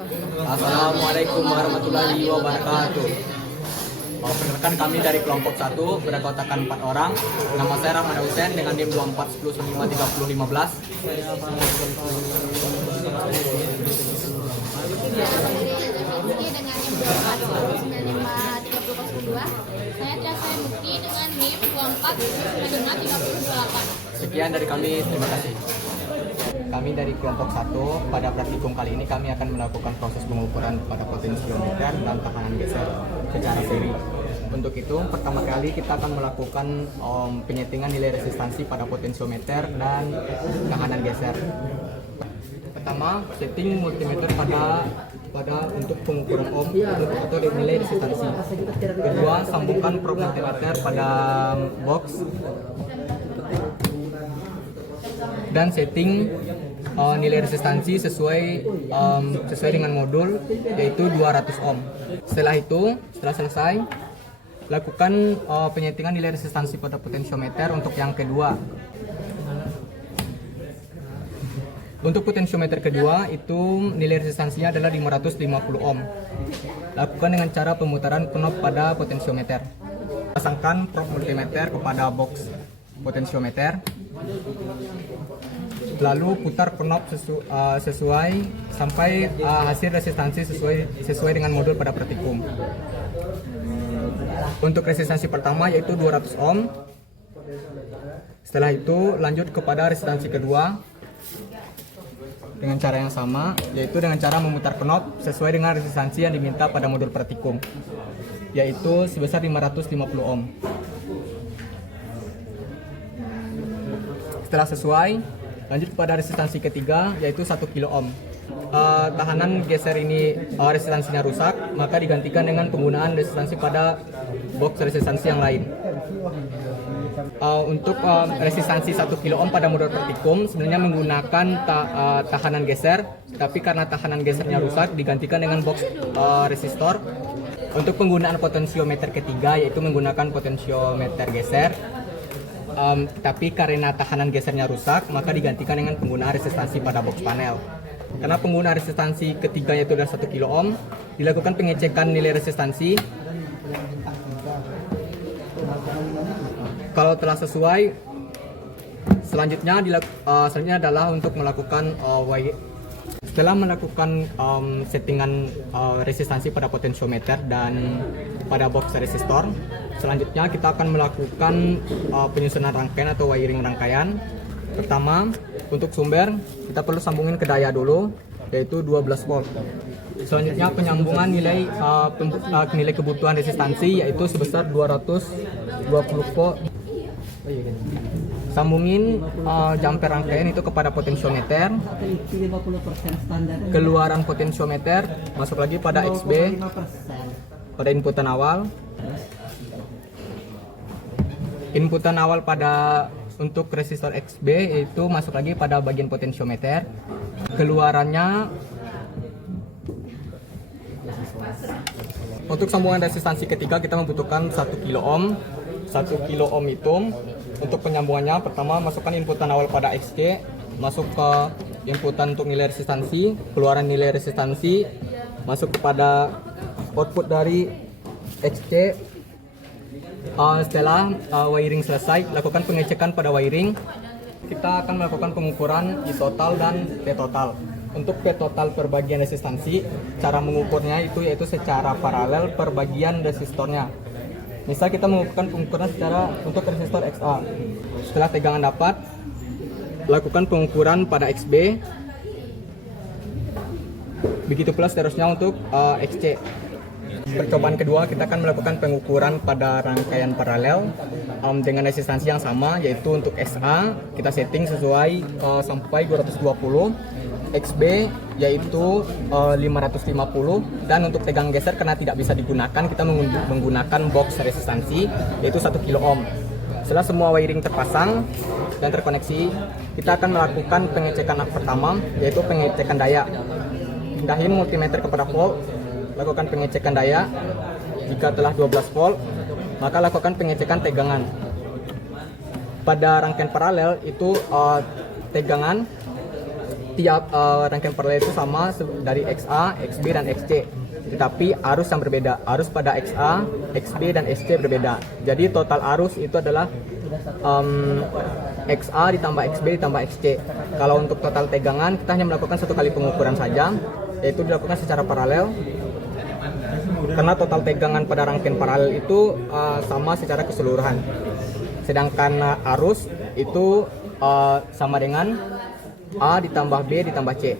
Assalamualaikum warahmatullahi wabarakatuh. Perkenalkan, kami dari kelompok 1 beranggotakan 4 orang. Nama saya Rahman Hussein dengan NIM 2410153015. Saya Triasaya Mukti dengan NIM 24953028. Sekian dari kami, terima kasih. Kami dari kelompok 1, pada praktikum kali ini kami akan melakukan proses pengukuran pada potensiometer dan tekanan geser secara seri. Untuk itu, pertama kali kita akan melakukan penyetingan nilai resistansi pada potensiometer dan tekanan geser. Pertama, setting multimeter pada untuk pengukuran ohm atau nilai resistansi. Kedua, sambungkan probe multimeter pada box dan setting nilai resistansi sesuai dengan modul, yaitu 200 ohm. Setelah selesai, lakukan penyetingan nilai resistansi pada potensiometer untuk yang kedua. Untuk potensiometer kedua itu nilai resistansinya adalah 550 ohm. Lakukan dengan cara pemutaran knob pada potensiometer. Pasangkan probe multimeter kepada box potensiometer. Lalu putar knob sesuai sampai hasil resistansi sesuai dengan modul pada praktikum. Untuk resistansi pertama yaitu 200 ohm. Setelah itu lanjut kepada resistansi kedua dengan cara yang sama, yaitu dengan cara memutar knob sesuai dengan resistansi yang diminta pada modul praktikum, yaitu sebesar 550 ohm. Setelah sesuai, lanjut kepada resistansi ketiga, yaitu 1 kilo ohm. Tahanan geser ini resistansinya rusak, maka digantikan dengan penggunaan resistansi pada box resistansi yang lain. Untuk resistansi 1 kilo ohm pada modul praktikum sebenarnya menggunakan tahanan geser, tapi karena tahanan gesernya rusak digantikan dengan box resistor. Untuk penggunaan potensiometer ketiga yaitu menggunakan potensiometer geser, tapi karena tahanan gesernya rusak maka digantikan dengan penggunaan resistansi pada box panel. Karena penggunaan resistansi ketiga yaitu adalah 1 kilo ohm, dilakukan pengecekan nilai resistansi. Kalau telah sesuai, selanjutnya adalah untuk melakukan setelah melakukan settingan resistansi pada potensiometer dan pada box resistor, selanjutnya kita akan melakukan penyusunan rangkaian atau wiring rangkaian. Pertama, untuk sumber kita perlu sambungin ke daya dulu, yaitu 12 volt. Selanjutnya penyambungan nilai kebutuhan resistansi yaitu sebesar 220 volt. Sambungin jumper rangkaian itu kepada potensiometer. Keluaran potensiometer masuk lagi pada XB pada inputan awal. Inputan awal untuk resistor XB itu masuk lagi pada bagian potensiometer. Keluarannya untuk sambungan resistansi ketiga kita membutuhkan 1 kilo ohm. 1 kilo ohm itu untuk penyambungannya, pertama masukkan inputan awal pada XC, masuk ke inputan untuk nilai resistansi, keluaran nilai resistansi masuk kepada output dari XC. Setelah wiring selesai, lakukan pengecekan pada wiring. Kita akan melakukan pengukuran I total dan P total. Untuk P total per bagian resistansi, cara mengukurnya yaitu secara paralel per bagian resistornya. Misal kita melakukan pengukuran untuk resistor XA. Setelah tegangan dapat, lakukan pengukuran pada XB. Begitu pula seterusnya untuk XC. Percobaan kedua kita akan melakukan pengukuran pada rangkaian paralel dengan resistansi yang sama, yaitu untuk SA kita setting sesuai sampai 220, XB yaitu 550, dan untuk tegangan geser karena tidak bisa digunakan kita menggunakan box resistansi yaitu 1 kilo ohm. Setelah semua wiring terpasang dan terkoneksi, kita akan melakukan pengecekan pertama yaitu pengecekan daya. Pindahin multimeter kepada volt, lakukan pengecekan daya. Jika telah 12 volt, maka lakukan pengecekan tegangan. Pada rangkaian paralel itu tegangan tiap rangkaian paralel itu sama dari XA, XB, dan XC. Tetapi arus yang berbeda. Arus pada XA, XB, dan XC berbeda. Jadi total arus itu adalah XA ditambah XB ditambah XC. Kalau untuk total tegangan, kita hanya melakukan satu kali pengukuran saja, yaitu dilakukan secara paralel. Karena total tegangan pada rangkaian paralel itu sama secara keseluruhan. Sedangkan arus itu sama dengan A ditambah B ditambah C.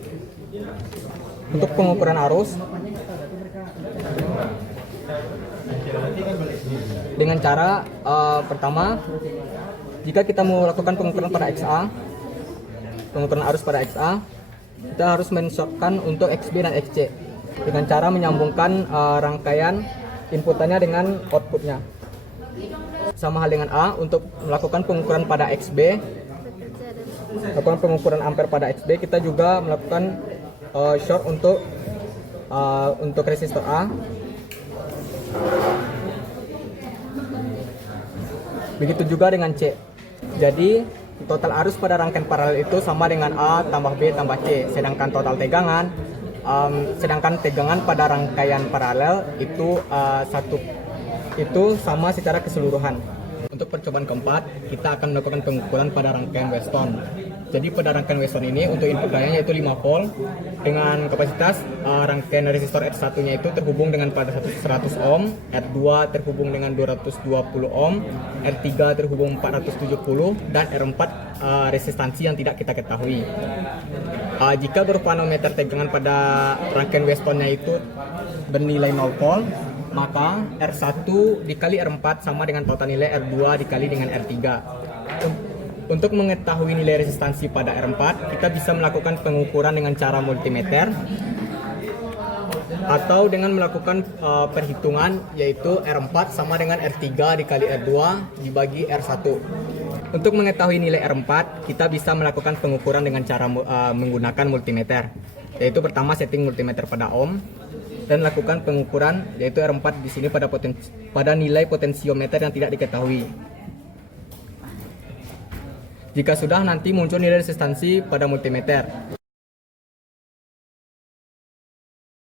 Untuk pengukuran arus, dengan cara pertama, jika kita mau melakukan pengukuran pada XA, pengukuran arus pada XA, kita harus menshotkan untuk XB dan XC dengan cara menyambungkan rangkaian inputannya dengan outputnya. Sama hal dengan A, untuk melakukan pengukuran pada XB, melakukan pengukuran ampere pada XB, kita juga melakukan short untuk resistor A. Begitu juga dengan C. Jadi total arus pada rangkaian paralel itu sama dengan A tambah B tambah C. Sedangkan total tegangan, pada rangkaian paralel itu sama secara keseluruhan. Untuk percobaan keempat, kita akan melakukan pengukuran pada rangkaian Weston. Jadi pada rangkaian Weston ini untuk input dayanya yaitu 5 volt dengan kapasitas rangkaian resistor R1-nya itu terhubung dengan pada 100 ohm, R2 terhubung dengan 220 ohm, R3 terhubung 470, dan R4 resistansi yang tidak kita ketahui. Jika galvanometer tegangan pada rangkaian Weston-nya itu bernilai 0 volt, maka R1 dikali R4 sama dengan total nilai R2 dikali dengan R3. Untuk mengetahui nilai resistansi pada R4, kita bisa melakukan pengukuran dengan cara multimeter atau dengan melakukan perhitungan, yaitu R4 sama dengan R3 dikali R2 dibagi R1. Untuk mengetahui nilai R4, kita bisa melakukan pengukuran dengan cara menggunakan multimeter, yaitu pertama setting multimeter pada ohm dan lakukan pengukuran, yaitu R4 di sini pada nilai potensiometer yang tidak diketahui. Jika sudah, nanti muncul nilai resistansi pada multimeter.